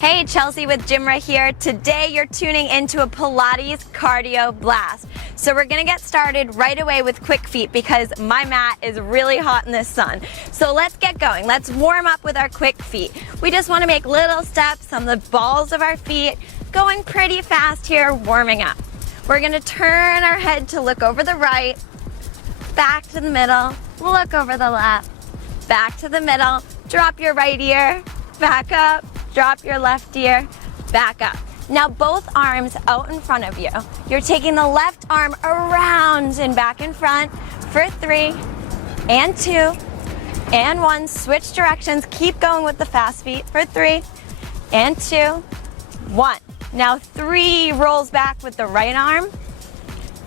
Hey, Chelsea with GymRa here. Today you're tuning into a Pilates cardio blast. So we're gonna get started right away with quick feet because my mat is really hot in the sun. So let's get going. Let's warm up with our quick feet. We just wanna make little steps on the balls of our feet, going pretty fast here, warming up. We're gonna turn our head to look over the right, back to the middle, look over the left, back to the middle, drop your right ear, back up, drop your left ear, back up. Now both arms out in front of you. You're taking the left arm around and back in front for 3 and 2 and 1. Switch directions. Keep going with the fast feet for 3 and 2, 1. Now 3 rolls back with the right arm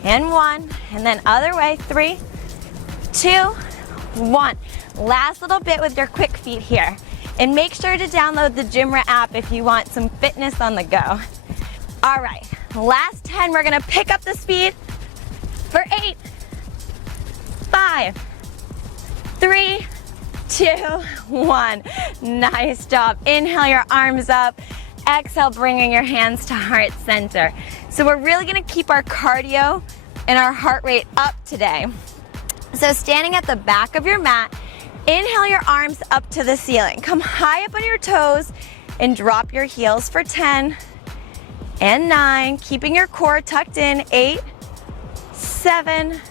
and 1, and then other way, 3, 2, 1. Last little bit with your quick feet here. And make sure to download the GymRa app if you want some fitness on the go. All right, last 10, we're gonna pick up the speed for 8, 5, 3, 2, 1. Nice job. Inhale your arms up. Exhale, bringing your hands to heart center. So we're really gonna keep our cardio and our heart rate up today. So standing at the back of your mat, inhale your arms up to the ceiling. Come high up on your toes and drop your heels for 10 and 9. Keeping your core tucked in. 8, 7,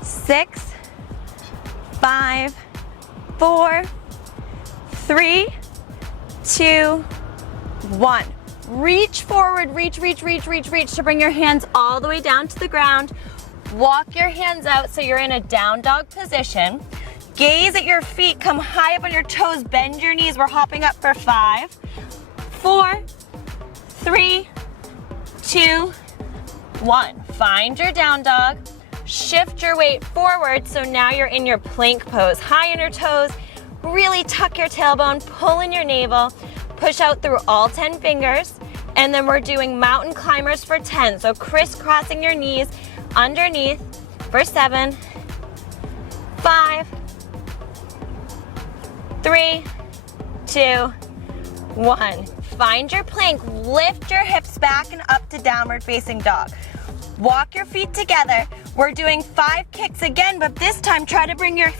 6, 5, 4, 3, 2, 1. Reach forward, reach to bring your hands all the way down to the ground. Walk your hands out so you're in a down dog position. Gaze at your feet, come high up on your toes, bend your knees. We're hopping up for 5, 4, 3, 2, 1. Find your down dog. Shift your weight forward so now you're in your plank pose. High on your toes, really tuck your tailbone, pull in your navel, push out through all 10 fingers, and then we're doing mountain climbers for 10. So crisscrossing your knees underneath for 7, 5, 3, 2, 1. Find your plank, lift your hips back and up to downward facing dog. Walk your feet together. We're doing 5 kicks again, but this time try to bring your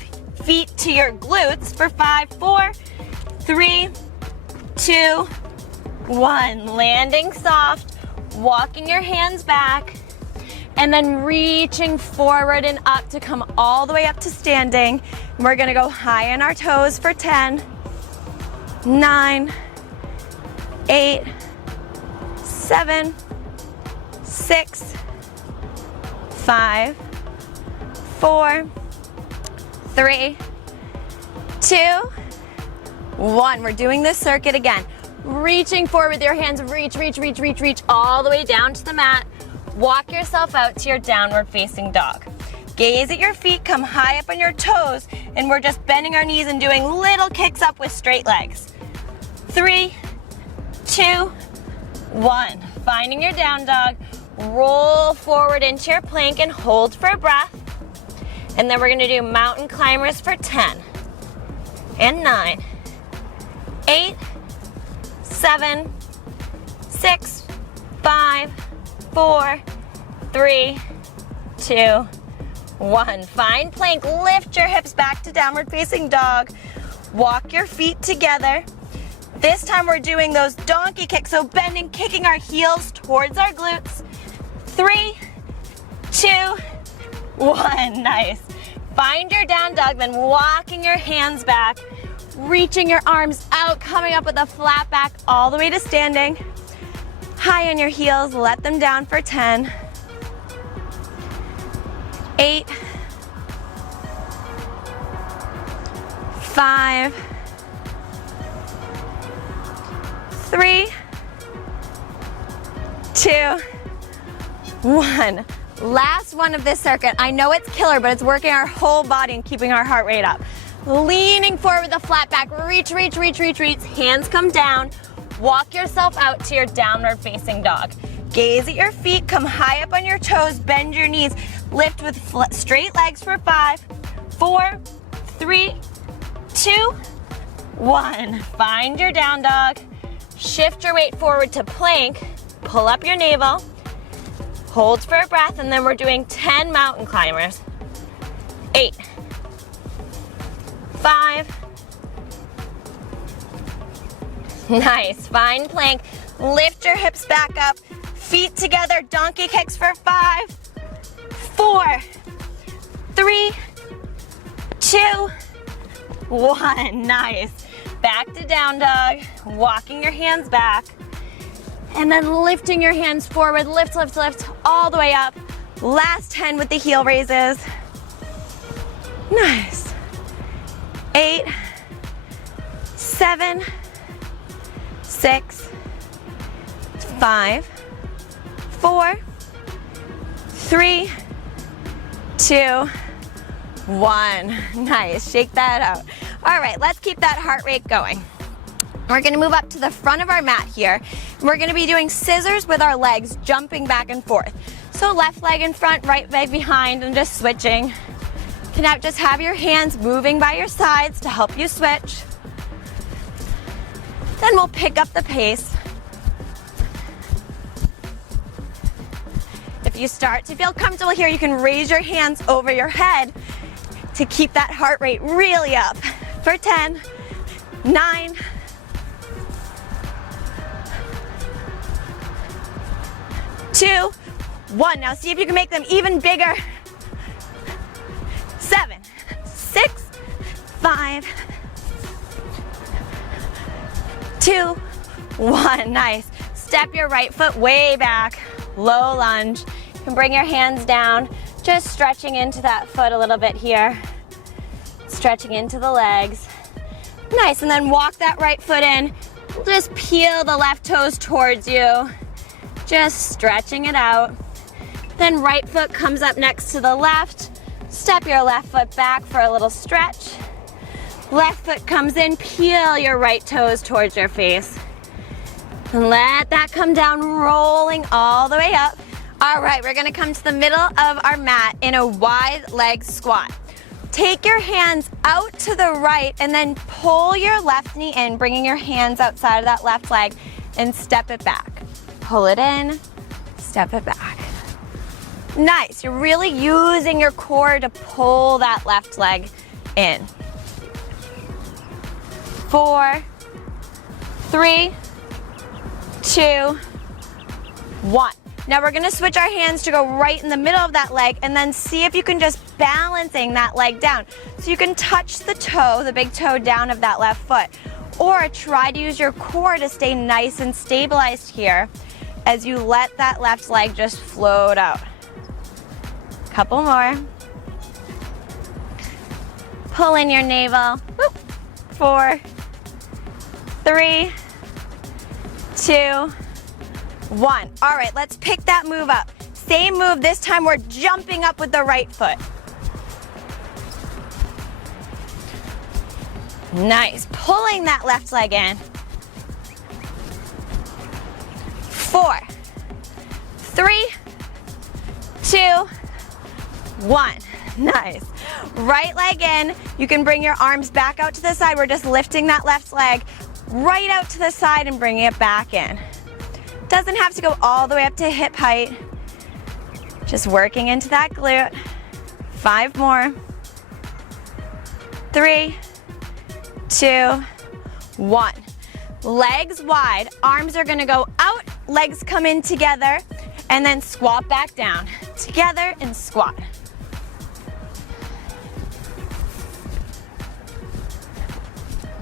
feet to your glutes for 5, 4, 3, 2, 1. Landing soft, walking your hands back, and then reaching forward and up to come all the way up to standing. We're gonna go high on our toes for 10, 9, 8, 7, 6, 5, 4, 3, 2, 1. We're doing this circuit again. Reaching forward with your hands, reach all the way down to the mat. Walk yourself out to your downward facing dog. Gaze at your feet, come high up on your toes, and we're just bending our knees and doing little kicks up with straight legs. 3, 2, 1. Finding your down dog, roll forward into your plank and hold for a breath. And then we're gonna do mountain climbers for 10 and 9, 8, 7, 6, 5, 4, 3, 2, 1. Find plank, lift your hips back to downward facing dog. Walk your feet together. This time we're doing those donkey kicks, so bending, kicking our heels towards our glutes. 3, 2, 1. Nice. Find your down dog, then walking your hands back, reaching your arms out, coming up with a flat back all the way to standing. High on your heels, let them down for 10, 8, 5, 3, 2, 1. Last one of this circuit. I know it's killer, but it's working our whole body and keeping our heart rate up. Leaning forward with a flat back, reach, hands come down. Walk yourself out to your downward facing dog. Gaze at your feet, come high up on your toes, bend your knees, lift with straight legs for 5, 4, 3, 2, 1. Find your down dog. Shift your weight forward to plank, pull up your navel, hold for a breath, and then we're doing 10 mountain climbers. 8, 5, nice, find plank, lift your hips back up, feet together, donkey kicks for 5, 4, 3, 2, 1, nice. Back to down dog, walking your hands back, and then lifting your hands forward, lift, lift, lift, all the way up. Last 10 with the heel raises. Nice. 8, 7, 6, 5, 4, 3, 2, 1. Nice, shake that out. All right, let's keep that heart rate going. We're gonna move up to the front of our mat here. We're gonna be doing scissors with our legs, jumping back and forth. So left leg in front, right leg behind, and just switching. You can just have your hands moving by your sides to help you switch. Then we'll pick up the pace. If you start to feel comfortable here, you can raise your hands over your head to keep that heart rate really up. For 10, 9, 2, 1. Now see if you can make them even bigger. 7, 6, 5, 2, 1. Nice. Step your right foot way back. Low lunge. You can bring your hands down, just stretching into that foot a little bit here. Stretching into the legs. Nice, and then walk that right foot in. Just peel the left toes towards you. Just stretching it out. Then right foot comes up next to the left. Step your left foot back for a little stretch. Left foot comes in, peel your right toes towards your face. And let that come down, rolling all the way up. All right, we're gonna come to the middle of our mat in a wide leg squat. Take your hands out to the right and then pull your left knee in, bringing your hands outside of that left leg and step it back. Pull it in, step it back. Nice, you're really using your core to pull that left leg in. 4, 3, 2, 1. Now we're gonna switch our hands to go right in the middle of that leg and then see if you can just balancing that leg down. So you can touch the toe, the big toe down of that left foot, or try to use your core to stay nice and stabilized here as you let that left leg just float out. Couple more. Pull in your navel. Whoop. 4, 3, 2, 1. All right, let's pick that move up. Same move, this time we're jumping up with the right foot. Nice, pulling that left leg in. 4, 3, 2, 1. Nice. Right leg in. You can bring your arms back out to the side. We're just lifting that left leg right out to the side and bringing it back in. Doesn't have to go all the way up to hip height. Just working into that glute. 5 more. 3, 2, 1. Legs wide. Arms are going to go out. Legs come in together. And then squat back down. Together and squat.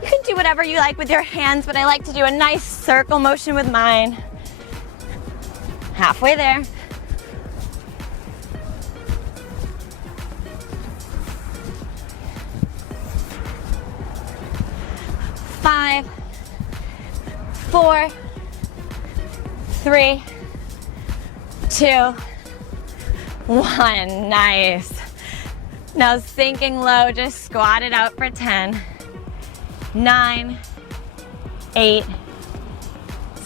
You can do whatever you like with your hands, but I like to do a nice circle motion with mine. Halfway there. Five, 4, 3, 2, 1. Nice. Now sinking low, just squat it out for 10. 9, 8,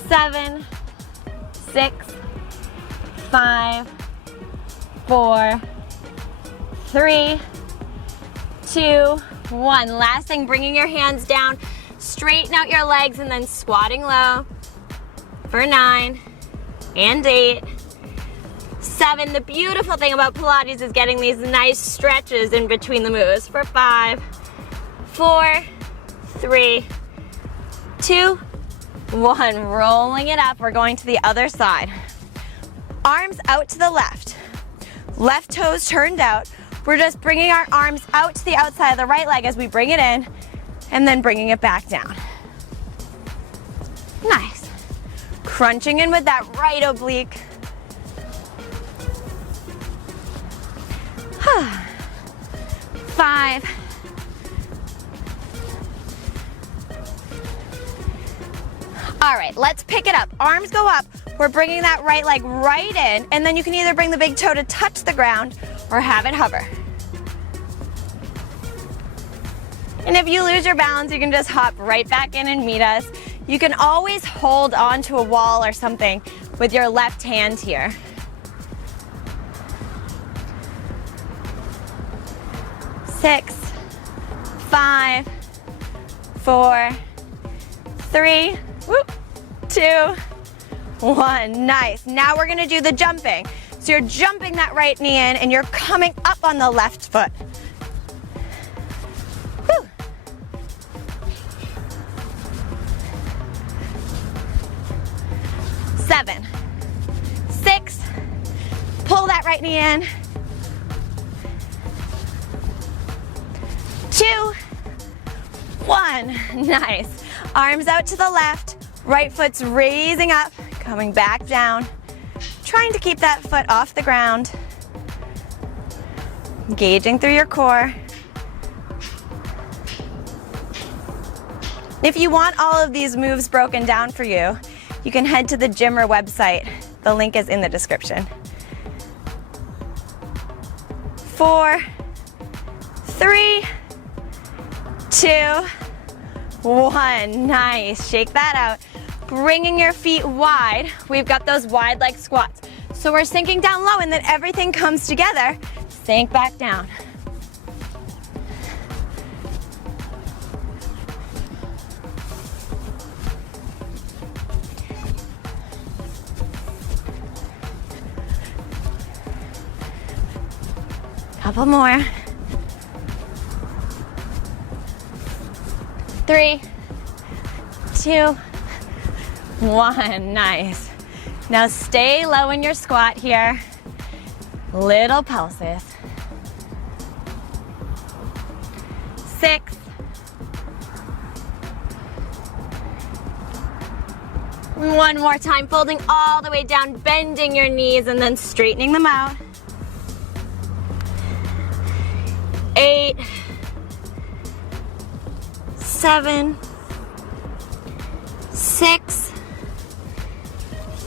7, 6, 5, 4, 3, 2, 1. Last thing, bringing your hands down, straighten out your legs and then squatting low. for 9 and 8, 7. The beautiful thing about Pilates is getting these nice stretches in between the moves for 5, 4, 3, 2, 1. Rolling it up. We're going to the other side. Arms out to the left. Left toes turned out. We're just bringing our arms out to the outside of the right leg as we bring it in and then bringing it back down. Nice. Crunching in with that right oblique. 5. All right, let's pick it up. Arms go up. We're bringing that right leg right in, and then you can either bring the big toe to touch the ground or have it hover. And if you lose your balance, you can just hop right back in and meet us. You can always hold onto a wall or something with your left hand here. 6, 5, 4, 3, 2, 1. Nice. Now we're gonna do the jumping. So you're jumping that right knee in and you're coming up on the left foot. Whew. 7, 6, pull that right knee in. 2, 1. Nice. Arms out to the left. Right foot's raising up, coming back down. Trying to keep that foot off the ground. Engaging through your core. If you want all of these moves broken down for you, you can head to the GymRa website. The link is in the description. 4, 3, 2, 1. Nice. Shake that out. Bringing your feet wide. We've got those wide leg squats. So we're sinking down low and then everything comes together. Sink back down. Couple more. 3, 2, 1. Nice. Now stay low in your squat here. Little pulses. 6. 1 more time, folding all the way down, bending your knees and then straightening them out. 8, 7, 6,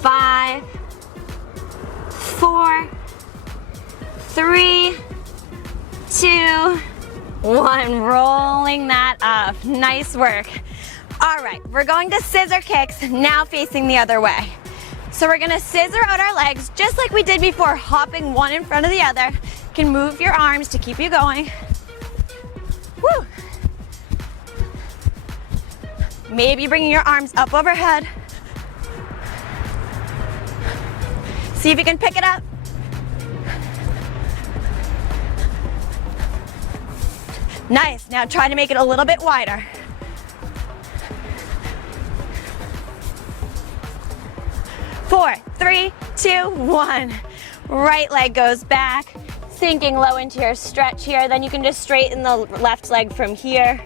5, 4, 3, 2, 1. Rolling that up. Nice work. All right, we're going to scissor kicks, now facing the other way. So we're gonna scissor out our legs just like we did before, hopping one in front of the other. You can move your arms to keep you going. Woo! Maybe bringing your arms up overhead. See if you can pick it up. Nice. Now try to make it a little bit wider. 4, 3, 2, 1. Right leg goes back, sinking low into your stretch here. Then you can just straighten the left leg from here.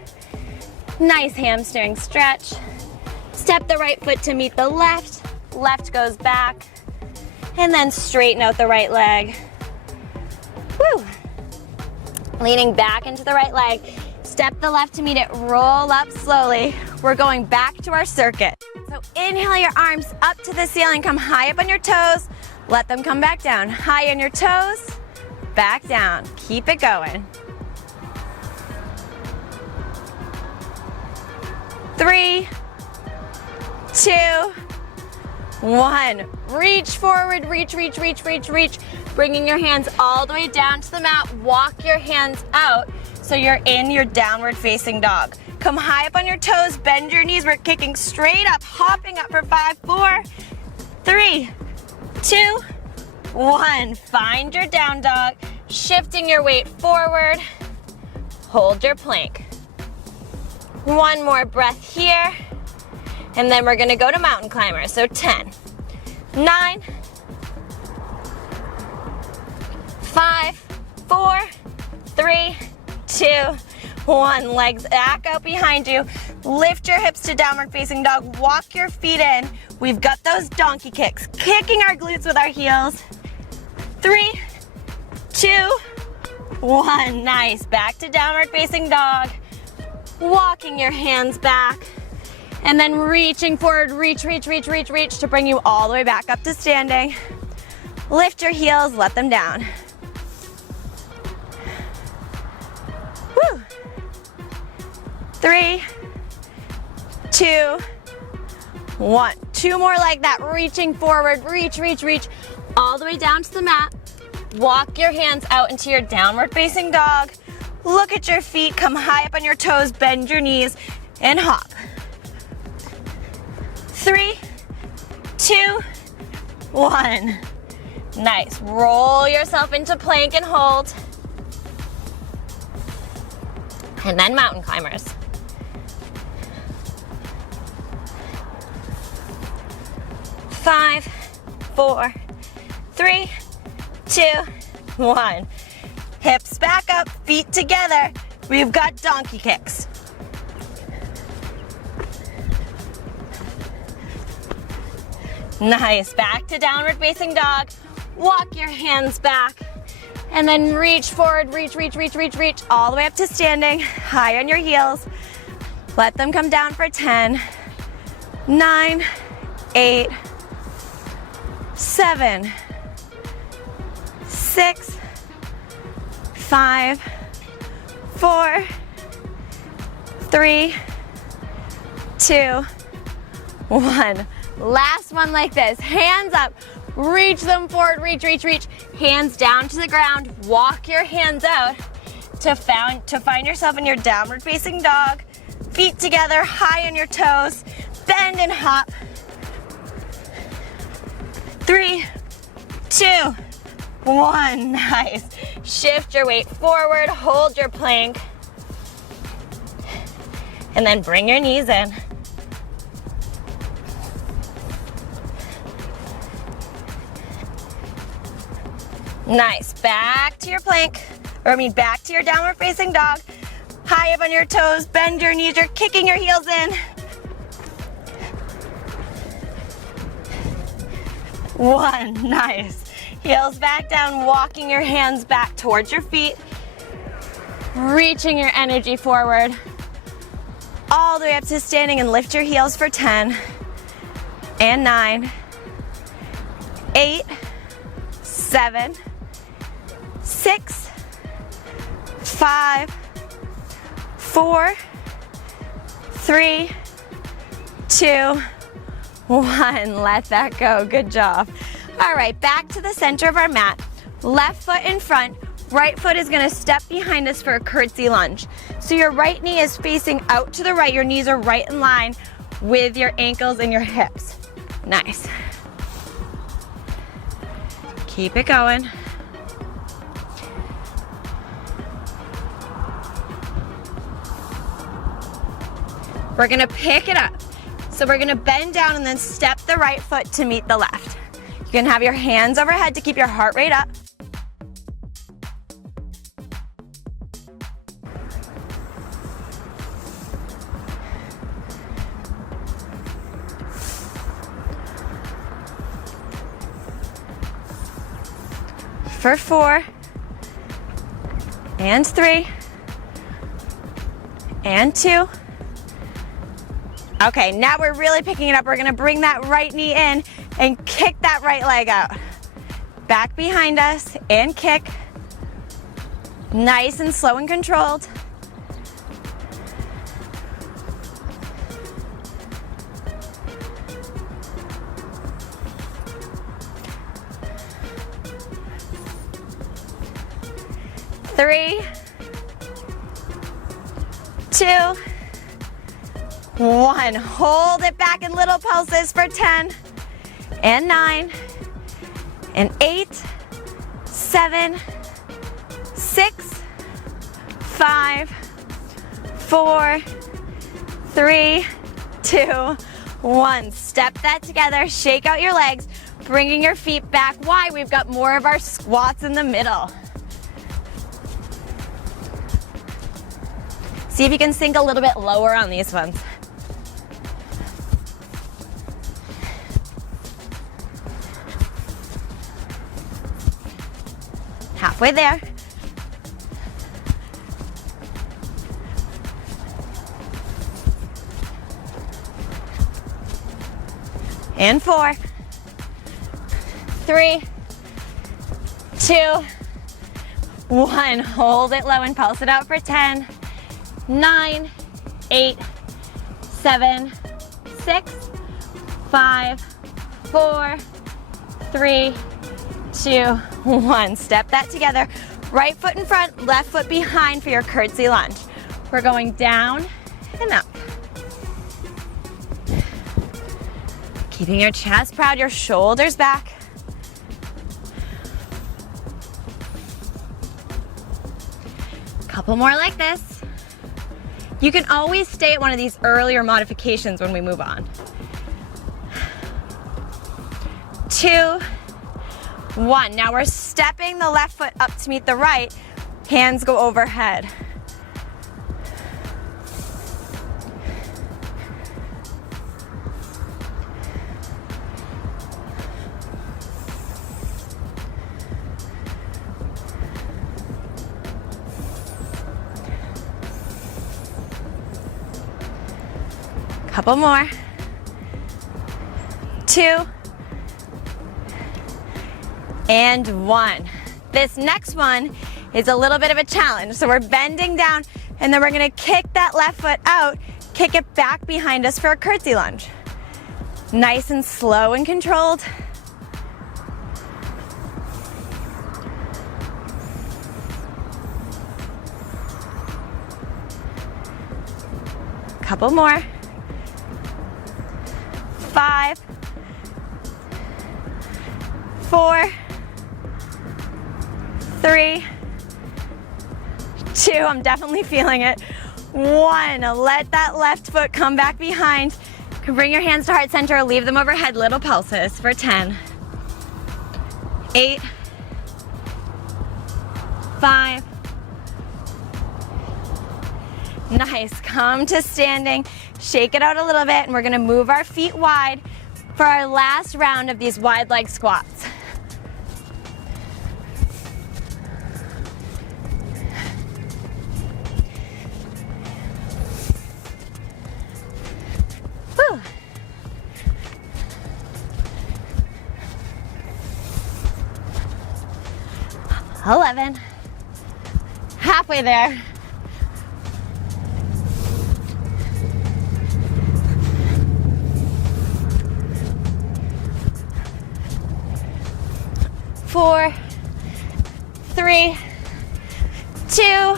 Nice hamstring stretch. Step the right foot to meet the left. Left goes back. And then straighten out the right leg. Woo! Leaning back into the right leg. Step the left to meet it. Roll up slowly. We're going back to our circuit. So inhale your arms up to the ceiling. Come high up on your toes. Let them come back down. High on your toes. Back down. Keep it going. 3, 2, 1. Reach forward, reach, reach, reach, reach, reach. Bringing your hands all the way down to the mat. Walk your hands out so you're in your downward facing dog. Come high up on your toes, bend your knees. We're kicking straight up, hopping up for 5, 4, 3, 2, 1. Find your down dog, shifting your weight forward. Hold your plank. One more breath here. And then we're gonna go to mountain climber. So 10, 9, 5, 4, 3, 2, 1. Legs back out behind you. Lift your hips to downward facing dog. Walk your feet in. We've got those donkey kicks. Kicking our glutes with our heels. 3, 2, 1. Nice. Back to downward facing dog. Walking your hands back. And then reaching forward, reach to bring you all the way back up to standing. Lift your heels, let them down. Woo. 3, 2, 1. 2 more like that, reaching forward, reach, all the way down to the mat. Walk your hands out into your downward facing dog. Look at your feet, come high up on your toes, bend your knees, and hop. 3, 2, 1. Nice. Roll yourself into plank and hold. And then mountain climbers. Five, 4, 3, 2, 1. Hips back up, feet together. We've got donkey kicks. Nice. Back to downward facing dog. Walk your hands back. And then reach forward, reach, all the way up to standing. High on your heels. Let them come down for 10, 9, 8, 7, 6, 5, 4, 3, 2, 1. Last one like this. Hands up. Reach them forward. Reach. Hands down to the ground. Walk your hands out to find yourself in your downward facing dog. Feet together, high on your toes. Bend and hop. 3, 2, 1. Nice. Shift your weight forward. Hold your plank. And then bring your knees in. Nice. Back to your plank, back to your downward facing dog. High up on your toes, bend your knees, you're kicking your heels in. 1, nice. Heels back down, walking your hands back towards your feet. Reaching your energy forward. All the way up to standing and lift your heels for 10, and 9, 8, 7, 6, 5, 4, 3, 2, 1. Let that go. Good job. All right, back to the center of our mat. Left foot in front. Right foot is going to step behind us for a curtsy lunge. So your right knee is facing out to the right. Your knees are right in line with your ankles and your hips. Nice. Keep it going. We're gonna pick it up. So we're gonna bend down and then step the right foot to meet the left. You can have your hands overhead to keep your heart rate up. For 4, and 3, and 2. Okay, now we're really picking it up. We're gonna bring that right knee in and kick that right leg out. Back behind us and kick. Nice and slow and controlled. Three, 2, 1. Hold it back in little pulses for 10 and 9 and 8, 7, 6, 5, 4, 3, 2, 1. Step that together, shake out your legs, bringing your feet back wide. We've got more of our squats in the middle. See if you can sink a little bit lower on these ones. Halfway there. And 4, 3, 2, 1. Hold it low and pulse it out for 10, 9, 8, 7, 6, 5, 4, 3, 2, 1. Step that together. Right foot in front, left foot behind for your curtsy lunge. We're going down and up. Keeping your chest proud, your shoulders back. Couple more like this. You can always stay at one of these earlier modifications when we move on. 2, 1. Now we're stepping the left foot up to meet the right. Hands go overhead. Couple more. 2 and 1. This next one is a little bit of a challenge. So we're bending down and then we're gonna kick that left foot out, kick it back behind us for a curtsy lunge. Nice and slow and controlled. Couple more. 5, 4, 3, 2, I'm definitely feeling it. 1, let that left foot come back behind. You can bring your hands to heart center or leave them overhead, little pulses for 10, 8, 5, nice, come to standing, shake it out a little bit, and we're gonna move our feet wide for our last round of these wide leg squats. Woo. 11, halfway there. 4, 3, 2,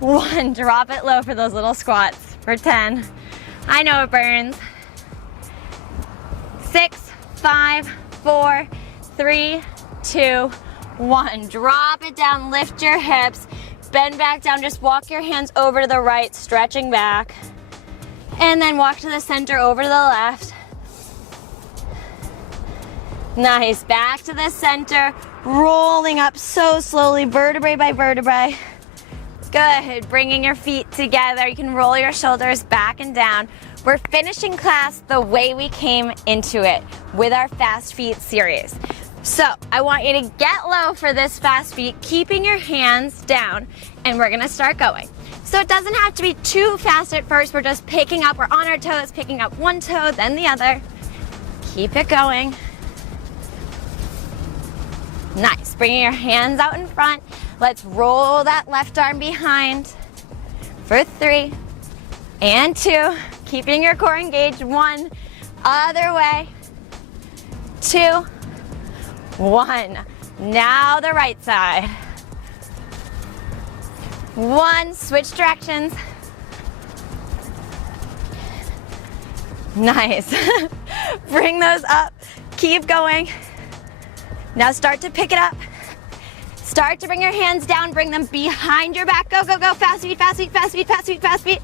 1. Drop it low for those little squats for 10. I know it burns. 6, 5, 4, 3, 2, 1. Drop it down, lift your hips, bend back down, just walk your hands over to the right, stretching back. And then walk to the center, over to the left. Nice, back to the center, rolling up so slowly, vertebrae by vertebrae. Good, bringing your feet together. You can roll your shoulders back and down. We're finishing class the way we came into it with our fast feet series. So I want you to get low for this fast feet, keeping your hands down, and we're gonna start going. So it doesn't have to be too fast at first. We're just picking up, we're on our toes, picking up one toe, then the other. Keep it going. Nice, bringing your hands out in front. Let's roll that left arm behind for 3 and 2. Keeping your core engaged. 1, other way. 2, 1. Now the right side. 1, switch directions. Nice. Bring those up. Keep going. Now start to pick it up. Start to bring your hands down. Bring them behind your back. Go, go, go. Fast feet, fast feet, fast feet, fast feet, fast feet.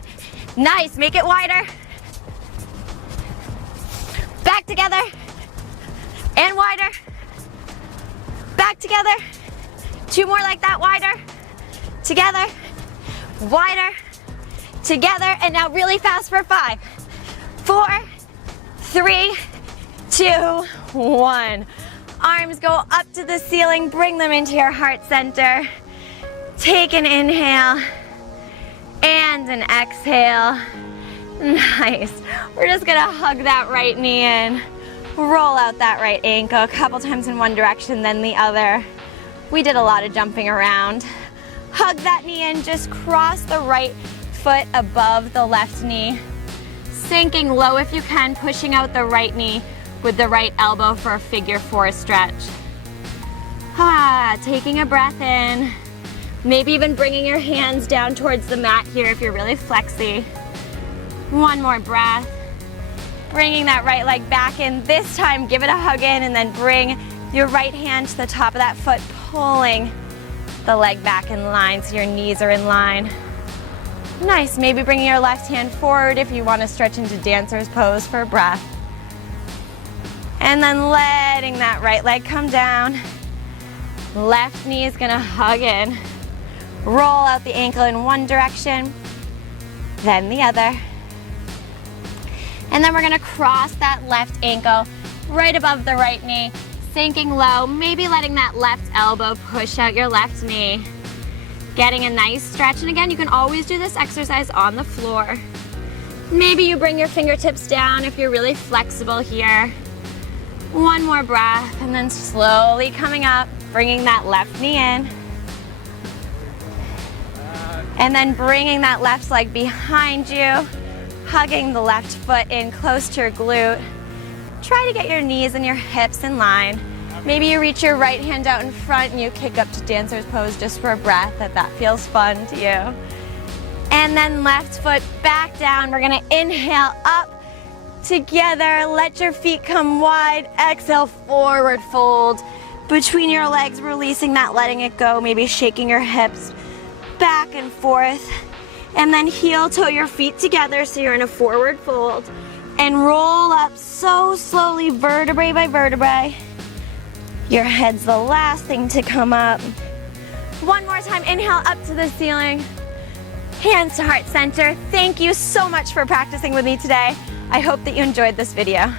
Nice. Make it wider. Back together. And wider. Back together. 2 more like that. Wider. Together. Wider. Together. And now really fast for 5, 4, 3, 2, 1. Arms go up to the ceiling. Bring them into your heart center. Take an inhale and an exhale. Nice. We're just gonna hug that right knee in. Roll out that right ankle a couple times in one direction, then the other. We did a lot of jumping around. Hug that knee in. Just cross the right foot above the left knee. Sinking low if you can, pushing out the right knee with the right elbow for a figure 4 stretch. Taking a breath in. Maybe even bringing your hands down towards the mat here if you're really flexy. 1 more breath. Bringing that right leg back in. This time, give it a hug in and then bring your right hand to the top of that foot, pulling the leg back in line so your knees are in line. Nice. Maybe bringing your left hand forward if you want to stretch into dancer's pose for a breath. And then letting that right leg come down. Left knee is going to hug in. Roll out the ankle in one direction, then the other. And then we're going to cross that left ankle right above the right knee, sinking low, maybe letting that left elbow push out your left knee. Getting a nice stretch. And again, you can always do this exercise on the floor. Maybe you bring your fingertips down if you're really flexible here. 1 more breath, and then slowly coming up, bringing that left knee in. And then bringing that left leg behind you, hugging the left foot in close to your glute. Try to get your knees and your hips in line. Maybe you reach your right hand out in front and you kick up to dancer's pose just for a breath if that feels fun to you. And then left foot back down. We're gonna inhale up. Together, let your feet come wide. Exhale, forward fold. Between your legs, releasing that, letting it go. Maybe shaking your hips back and forth. And then heel toe your feet together so you're in a forward fold. And roll up so slowly, vertebrae by vertebrae. Your head's the last thing to come up. 1 more time, inhale up to the ceiling. Hands to heart center. Thank you so much for practicing with me today. I hope that you enjoyed this video.